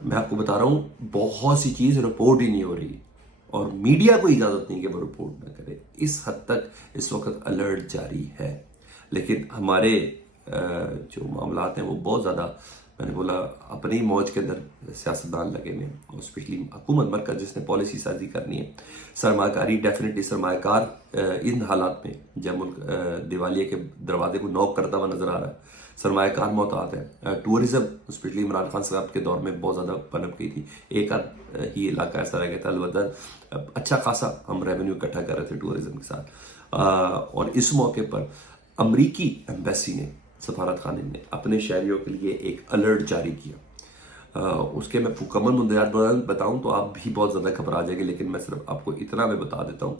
میں آپ کو بتا رہا ہوں بہت سی چیز رپورٹ ہی نہیں ہو رہی اور میڈیا کو اجازت نہیں کہ وہ رپورٹ نہ کرے. اس حد تک اس وقت الرٹ جاری ہے. لیکن ہمارے جو معاملات ہیں وہ بہت زیادہ، میں نے بولا اپنی موج کے اندر سیاستدان لگے ہوئے ہیں، اور اسپیشلی حکومت مرکز جس نے پالیسی سازی کرنی ہے. سرمایہ کاری ڈیفینیٹلی سرمایہ کار ان حالات میں جب ملک دیوالیے کے دروازے کو نوک کرتا ہوا نظر آ رہا ہے، سرمایہ کار محتاط ہے. ٹورزم اسپیشلی عمران خان صاحب کے دور میں بہت زیادہ پنپ گئی تھی. ایک آدھ ہی علاقہ ایسا رہ گیا تھا، البتہ اچھا خاصا ہم ریونیو اکٹھا کر رہے تھے ٹورزم کے ساتھ. اور اس موقع پر امریکی ایمبیسی نے، سفارت خانے نے اپنے شہریوں کے لیے ایک الرٹ جاری کیا. اس کے میں مکمل مندیات بتاؤں تو آپ بھی بہت زیادہ گھبرا جائیں گے، لیکن میں صرف آپ کو اتنا میں بتا دیتا ہوں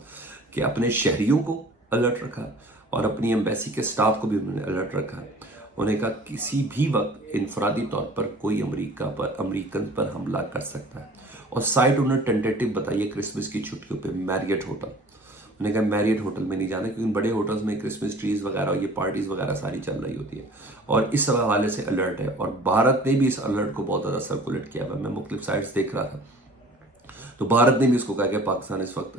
کہ اپنے شہریوں کو الرٹ رکھا اور اپنی ایمبیسی کے سٹاف کو بھی انہوں نے الرٹ رکھا. انہوں نے کہا کسی بھی وقت انفرادی طور پر کوئی امریکن پر حملہ کر سکتا ہے. اور سائٹ انہوں نے ٹینٹیٹو بتائی ہے کرسمس کی چھٹیوں پہ میریٹ ہوٹل. انہوں نے کہا میریٹ ہوٹل میں نہیں جانا، کیونکہ بڑے ہوٹلز میں کرسمس ٹریز وغیرہ اور یہ پارٹیز وغیرہ ساری چل رہی ہوتی ہے، اور اس حوالے سے الرٹ ہے. اور بھارت نے بھی اس الرٹ کو بہت زیادہ سرکولیٹ کیا ہوا. میں مختلف سائٹس دیکھ رہا تھا تو بھارت نے بھی اس کو کہا کہ پاکستان اس وقت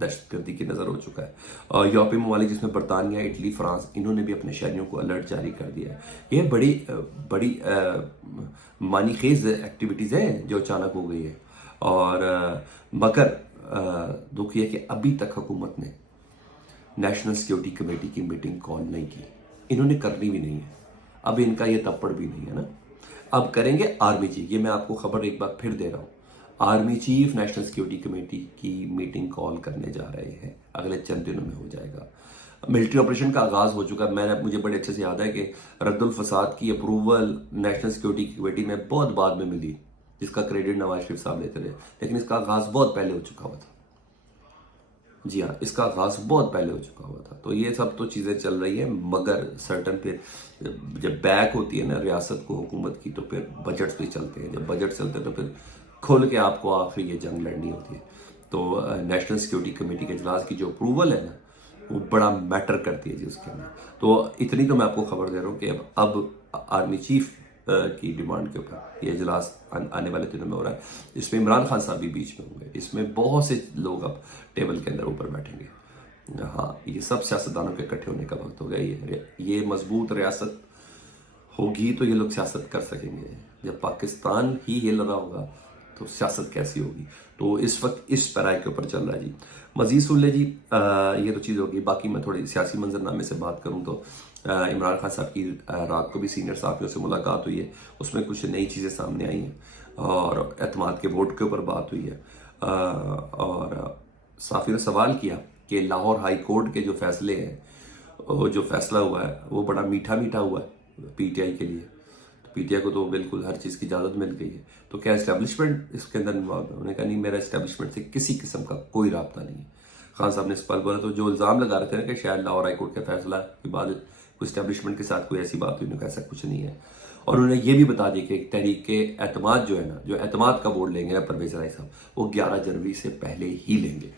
دہشت گردی کی نظر ہو چکا ہے. اور یورپی ممالک جس میں برطانیہ، اٹلی، فرانس، انہوں نے بھی اپنے شہریوں کو الرٹ جاری کر دیا ہے. یہ بڑی معنی خیز ایکٹیویٹیز ہیں جو اچانک ہو گئی ہے. اور مگر دکھ یہ کہ ابھی تک حکومت نے نیشنل سیکیورٹی کمیٹی کی میٹنگ کال نہیں کی. انہوں نے کرنی بھی نہیں ہے. اب ان کا یہ تپڑ بھی نہیں ہے نا. اب کریں گے آرمی چیف. یہ میں آپ کو خبر ایک بار پھر دے رہا ہوں، army chief national security committee کی میٹنگ کال کرنے جا رہے ہیں. اگلے چند دنوں میں ہو جائے گا. ملٹری آپریشن کا آغاز ہو چکا ہے. مجھے بڑے اچھے سے یاد ہے کہ رد الفساد کی اپروول نیشنل سیکیورٹی کمیٹی میں بہت بعد میں ملی، جس کا کریڈٹ نواز شریف صاحب لیتے رہے، لیکن اس کا آغاز بہت پہلے ہو چکا ہوا تھا. جی ہاں، اس کا آغاز بہت پہلے ہو چکا ہوا تھا. تو یہ سب تو چیزیں چل رہی ہیں، مگر سرٹن پہ جب بیک ہوتی ہے نا ریاست کو، حکومت کی، تو پھر بجٹس بھی چلتے ہیں. جب بجٹ چلتے ہیں تو پھر کھول کے آپ کو آخری یہ جنگ لڑنی ہوتی ہے. تو نیشنل سیکیورٹی کمیٹی کے اجلاس کی جو اپروول ہے نا، وہ بڑا میٹر کرتی ہے جی اس کے اندر. تو اتنی تو میں آپ کو خبر دے رہا ہوں کہ اب آرمی چیف کی ڈیمانڈ کے اوپر یہ اجلاس آنے والے دنوں میں ہو رہا ہے. اس میں عمران خان صاحب بھی بیچ میں ہوں گے. اس میں بہت سے لوگ اب ٹیبل کے اندر اوپر بیٹھیں گے. ہاں، یہ سب سیاستدانوں کے اکٹھے ہونے کا وقت ہو گیا. یہ مضبوط ریاست ہوگی تو یہ لوگ سیاست کر سکیں گے. جب پاکستان ہی ہل رہا ہوگا تو سیاست کیسی ہوگی؟ تو اس وقت اس پیرائے کے اوپر چل رہا ہے جی. مزید سن لے جی. یہ تو چیز ہوگی. باقی میں تھوڑی سیاسی منظرنامے سے بات کروں تو عمران خان صاحب کی رات کو بھی سینئر صحافیوں سے ملاقات ہوئی ہے. اس میں کچھ نئی چیزیں سامنے آئی ہیں اور اعتماد کے ووٹ کے اوپر بات ہوئی ہے. اور صحافی نے سوال کیا کہ لاہور ہائی کورٹ کے جو فیصلے ہیں، جو فیصلہ ہوا ہے وہ بڑا میٹھا ہوا ہے پی ٹی آئی کے لیے. پی ٹی آئی کو تو بالکل ہر چیز کی اجازت مل گئی ہے، تو کیا اسٹیبلشمنٹ اس کے اندر انوالو ہے؟ انہوں نے کہا نہیں، میرا اسٹیبلشمنٹ سے کسی قسم کا کوئی رابطہ نہیں ہے. خان صاحب نے اس پر بولا تو جو الزام لگا رہے تھے نا کہ شاید لاہور ہائی کورٹ کے فیصلہ کے بعد کوئی اسٹیبلشمنٹ کے ساتھ کوئی ایسی بات ہوئی، انہوں نے کہا ایسا کچھ نہیں ہے. اور انہوں نے یہ بھی بتا دیا کہ تحریک اعتماد جو ہے نا، جو اعتماد کا ووٹ لیں گے نا پرویز رائی صاحب، وہ 11 جنوری سے پہلے ہی لیں گے.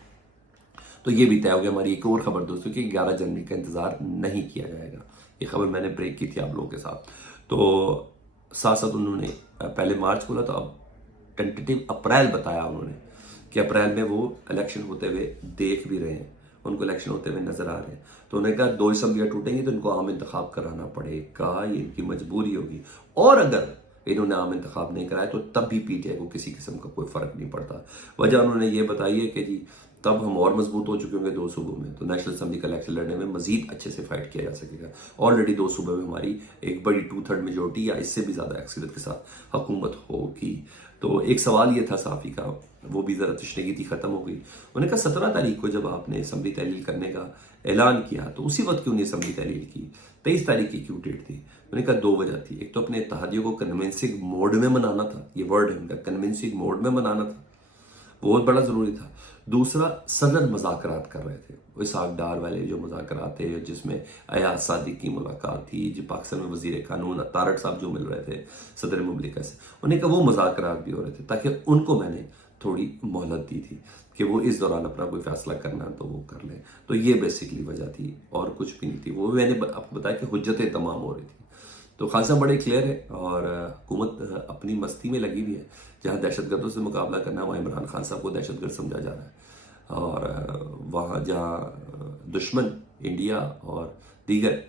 تو یہ بھی طے ہو گیا. ہماری ایک اور خبر دوستوں کہ 11 جنوری کا انتظار نہیں کیا جائے گا. یہ خبر میں نے بریک کی تھی آپ لوگوں کے ساتھ. تو ساتھ ساتھ انہوں نے پہلے مارچ بولا، تو اب ٹینٹیٹو اپریل بتایا انہوں نے کہ اپریل میں وہ الیکشن ہوتے ہوئے دیکھ بھی رہے ہیں، ان کو الیکشن ہوتے ہوئے نظر آ رہے ہیں. تو انہوں نے کہا 2 اسمبلیاں ٹوٹیں گی تو ان کو عام انتخاب کرانا پڑے گا، یہ ان کی مجبوری ہوگی. اور اگر انہوں نے عام انتخاب نہیں کرائے تو تب بھی پی ٹی آئی کو کسی قسم کا کوئی فرق نہیں پڑتا. وجہ انہوں نے یہ بتائی ہے کہ جی تب ہم اور مضبوط ہو چکے ہوں گے 2 صوبوں میں، تو نیشنل اسمبلی کا الیکشن لڑنے میں مزید اچھے سے فائٹ کیا جا سکے گا. آلریڈی 2 صوبوں میں ہماری ایک بڑی 2/3 میجورٹی یا اس سے بھی زیادہ اکثریت کے ساتھ حکومت ہوگی. تو ایک سوال یہ تھا صحافی کا، وہ بھی ذرا تشنگی تھی، ختم ہو گئی. انہوں نے کہا 17 تاریخ کو جب آپ نے اسمبلی تحلیل کرنے کا اعلان کیا تو اسی وقت کیوں نہیں اسمبلی تحلیل کی؟ 23 تاریخ کی کیوں ڈیٹ تھی؟ انہوں نے کہا 2 وجہ تھی. ایک تو اپنے اتحادیوں کو کنونسنگ موڈ میں منانا تھا، یہ ورڈ ہے ان کا، کنونسنگ موڈ میں منانا تھا، بہت بڑا ضروری تھا. دوسرا، صدر مذاکرات کر رہے تھے، اسحاق ڈار والے جو مذاکرات تھے جس میں ایاز صادق کی ملاقات تھی، جو پاکستان میں وزیر قانون طارق صاحب جو مل رہے تھے صدر مملکت سے، انہوں نے کہا وہ مذاکرات بھی ہو رہے تھے، تاکہ ان کو میں نے تھوڑی مہلت دی تھی کہ وہ اس دوران اپنا کوئی فیصلہ کرنا تو وہ کر لیں. تو یہ بیسکلی وجہ تھی اور کچھ بھی نہیں تھی. وہ میں نے آپ کو بتایا کہ حجتیں تمام ہو رہی تھی. تو خان صاحب بڑے کلیئر ہے اور حکومت اپنی مستی میں لگی ہوئی ہے. جہاں دہشت گردوں سے مقابلہ کرنا ہے وہاں عمران خان صاحب کو دہشت گرد سمجھا جا رہا ہے، اور وہاں جہاں دشمن انڈیا اور دیگر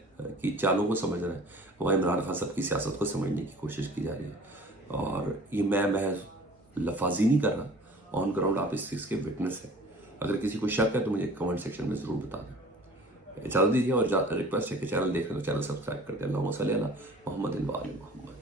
کی چالوں کو سمجھ رہا ہے وہاں عمران خان صاحب کی سیاست کو سمجھنے کی کوشش کی جا رہی ہے. اور یہ میں محض لفاظی نہیں کر رہا، آن گراؤنڈ آپ اس چیز کے وٹنس ہیں. اگر کسی کو شک ہے تو مجھے کمنٹ سیکشن میں ضرور بتا دیں. اجازت دیجیے اور ریکویسٹ ہے کہ چینل دیکھ رہے تو چینل سبسکرائب کر دیں. اللہم صلی علی محمد و آل محمد.